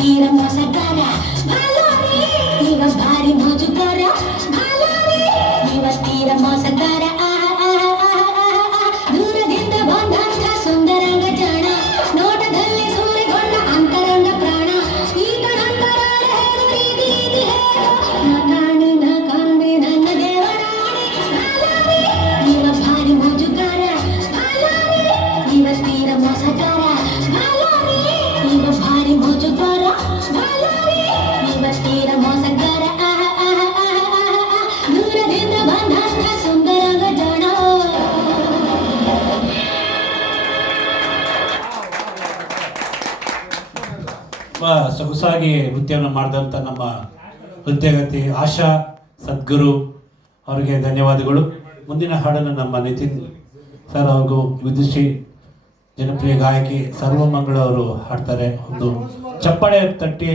ತೀರ ಮೋಸಗಾರ ಭಾಲಾರಿ ಇವ ಭಾರಿ ಮೋಜುಗಾರ ಭಾಲಾರಿ ಇವ ತೀರ ಮೋಸಗಾರ ದೂರದಿಂದ ಬಂದಂಥ ಸುಂದರಂಗ ಜಾಣ ನೋಟದಲ್ಲಿ ಸೂರೆಗೊಂಡ ಅಂತರಂಗ ಪ್ರಾಣ ಈಗ ನಂತರಾಳ ಹೇಳು ರೀತಿ ರೀತಿ ಹೇಳು ನಾಣಿ ನಾ ಕಾಣೆ ನನ್ನ ದೇವರಾಣಿ ಭಾಲಾರಿ ಇವ ಭಾರಿ ಮೋಜುಗಾರ ಭಾಲಾರಿ ಇವ ತೀರ ಮೋಸಗಾರ ಭಾಲಾರಿ ಇವ ಭಾರಿ ಮೋಜುಗಾರ ಭಾಲಾರಿ ಇವ ತೀರ ಮೋಸಗಾರ ದೂರದಿಂದ ಬಂದಂಥ ಸುಂದರಂಗ ಜಾಣ. ಸೊಗಸಾಗಿ ನೃತ್ಯವನ್ನು ಮಾಡಿದಂಥ ನಮ್ಮ ನೃತ್ಯಗತಿ ಆಶಾ ಸದ್ಗುರು ಅವರಿಗೆ ಧನ್ಯವಾದಗಳು. ಮುಂದಿನ ಹಾಡನ್ನು ನಮ್ಮ ನಿತಿನ್ ಸರ್ ಅವ್ರಿಗೂ ವಿದುಷಿ ಜನಪ್ರಿಯ ಗಾಯಕಿ ಸರ್ವಮಂಗಳ ಅವರು ಹಾಡ್ತಾರೆ. ಒಂದು ಚಪ್ಪಾಳೆ ತಟ್ಟಿ